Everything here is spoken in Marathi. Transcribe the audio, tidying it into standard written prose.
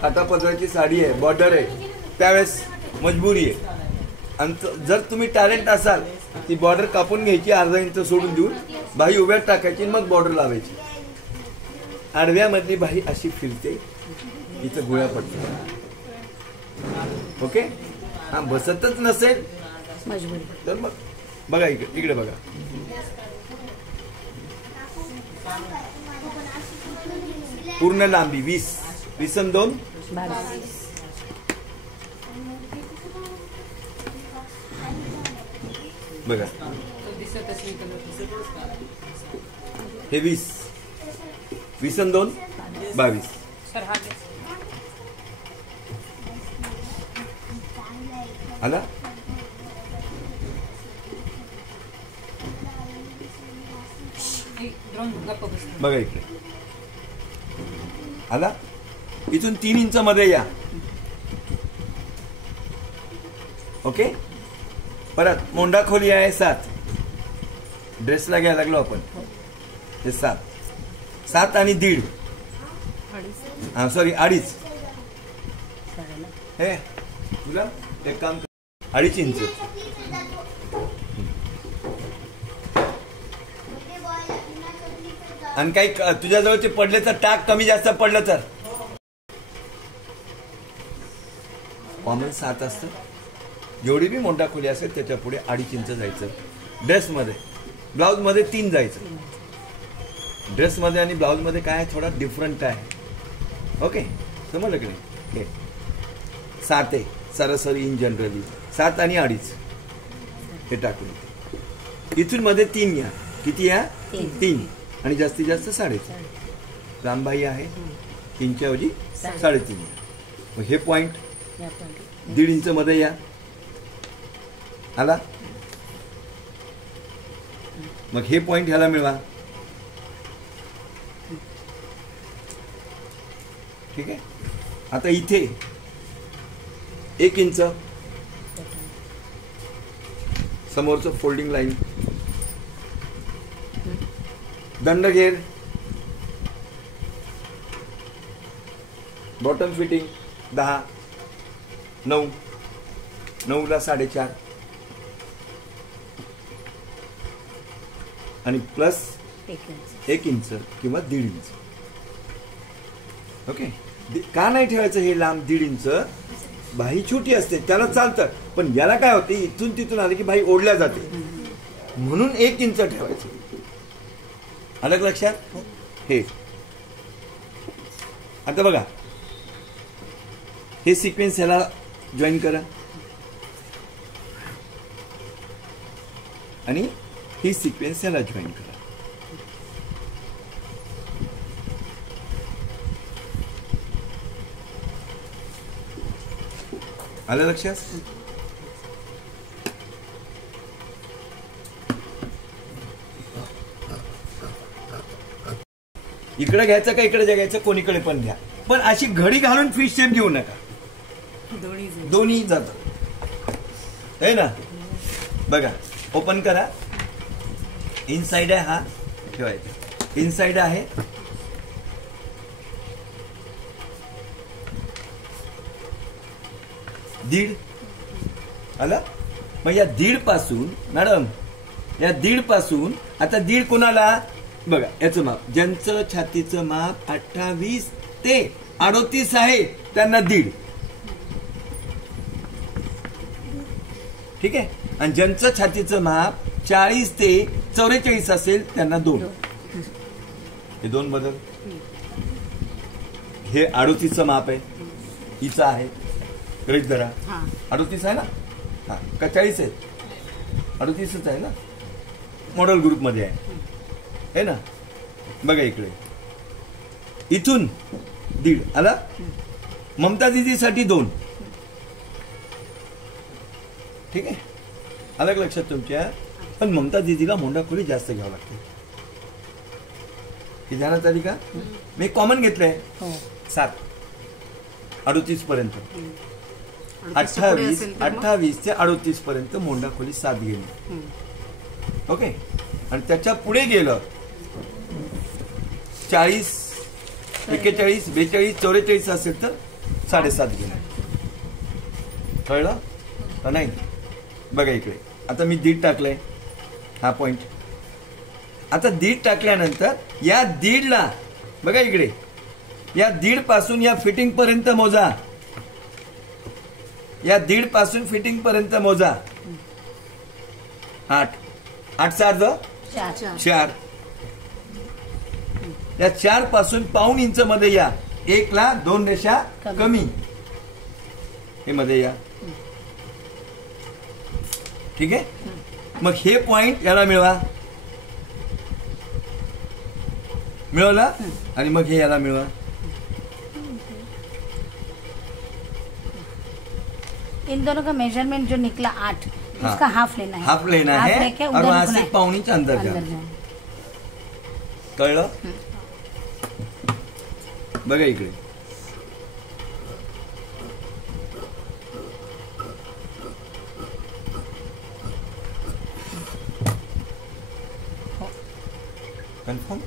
काठापदराची साडी आहे, बॉर्डर आहे, त्यावेळेस मजबुरी आहे. आणि जर तुम्ही टॅलेंट असाल ती बॉर्डर कापून घ्यायची, अर्धा इंच सोडून देऊन बाही उभ्यात टाकायची, मग बॉर्डर लावायची. आडव्यामधली बाही अशी फिरते, इथं गोळ्या पडतात. ओके. हा बसतच नसेल तर मग बघा इकडे बघा. पूर्ण लांबी 20, 20 बघा. हे 20, 20 22. आला. बघा इकडे आला. इथून 3 इंच मध्ये या. ओके. परत मोंढा खोली आहे 7. ड्रेसला घ्यायला लागलो आपण. हे 7 आणि 1.5. हा सॉरी 2.5. हे तुला एक काम 2.5 इंच. आणि काही तुझ्याजवळचे पडले तर टाक, कमी जास्त पडलं तर. कॉमन 7 असतं. जेवढी बी मोठा खोली असेल त्याच्या पुढे 2.5 इंच जायचं. ड्रेसमध्ये, ब्लाऊजमध्ये 3 जायचं. ड्रेसमध्ये आणि ब्लाऊजमध्ये काय थोडा डिफरंट आहे. ओके समजलं की नाही. 7 आहे सरासरी इन जनरली. 7 आणि 2.5 हे टाकून इथून मध्ये 3 या. किती या? 3. आणि जास्तीत जास्त 3.5. लांबाई आहे 3च्या ऐवजी 3.5. मग हे पॉइंट 1.5 इंच मध्ये या. आला. मग हे पॉइंट ह्याला मिळवा. ठीक आहे. आता इथे 1 इंच समोरचं फोल्डिंग लाईन. दंडघेर, बॉटम फिटिंग 10, 9, 9ला 4.5 आणि प्लस 1 इंच किंवा 1.5 इंच. ओके. का नाही ठेवायचं हे लांब 1.5 इंच? बाही छोटी असते त्याला चालतं, पण याला काय होते इथून तिथून आले की बाही ओढल्या जाते, म्हणून 1 इंच ठेवायचं. अलग लक्षात. हे आता बघा हे सिक्वेन्स याला जॉईन करा आणि ही सिक्वेन्स याला जॉईन करा. आलं लक्षात. इकडे घ्यायचं का इकडे घ्यायचं, कोणीकडे पण घ्या, पण अशी घडी घालून फिश शेप घेऊ नका. दोन्ही जात आहे ना. बघा ओपन करा. इनसाइड आहे हा ठेवायचा. इनसाइड आहे. दीड आला. मग या 1.5 पासून मॅडम या 1.5 पासून आता 1.5 कोणाला बघा याचं माप, ज्यांचं छातीचं माप 28 ते 38 आहे त्यांना 1.5. ठीक आहे. आणि ज्यांचं छातीचं माप 40 ते 44 असेल त्यांना 2. हे 2 बदल. हे 38चं माप आहे, हिचं आहे. गृहीत धरा 38 आहे ना. हा का 40 आहे? 38च आहे ना. मॉडेल ग्रुप मध्ये आहे ना. बघा इकडे इथून 1.5 आला. ममता दीदीसाठी 2. ठीक आहे. अलग लक्षात तुमच्या. पण ममता दीदीला मोंढा खोली जास्त घ्यावं लागते. हे ध्यानात आली का? मी कॉमन घेतलंय 7 38 पर्यंत. 28 ते 38 पर्यंत मोंढा खोली 7 गेली. ओके. आणि त्याच्या पुढे गेलं 40 41, 42, 44 असेल तर 7.5 घेणार. कळलं का नाही? बघा इकडे आता मी दीड टाकलंय, हा पॉइंट. आता दीड टाकल्यानंतर या दीडला बघा इकडे, या दीड पासून या फिटिंग पर्यंत मोजा. या दीड पासून फिटिंग पर्यंत मोजा. 8 8 4 4. या 4 पासून पाऊण इंच मध्ये या. 1 ला 2 रेषा कमी हे मध्ये या. ठीक आहे. मग हे पॉइंट याला मिळवा. मिळवला आणि मग हे याला मिळवा. इन दोनों का मेजरमेंट जो निकला 8, उसका हाफ लेना है. हाफ लेना है और वहां से पाउन इंच अंदर जाना. कळलं? बघा इकडे कन्फर्म.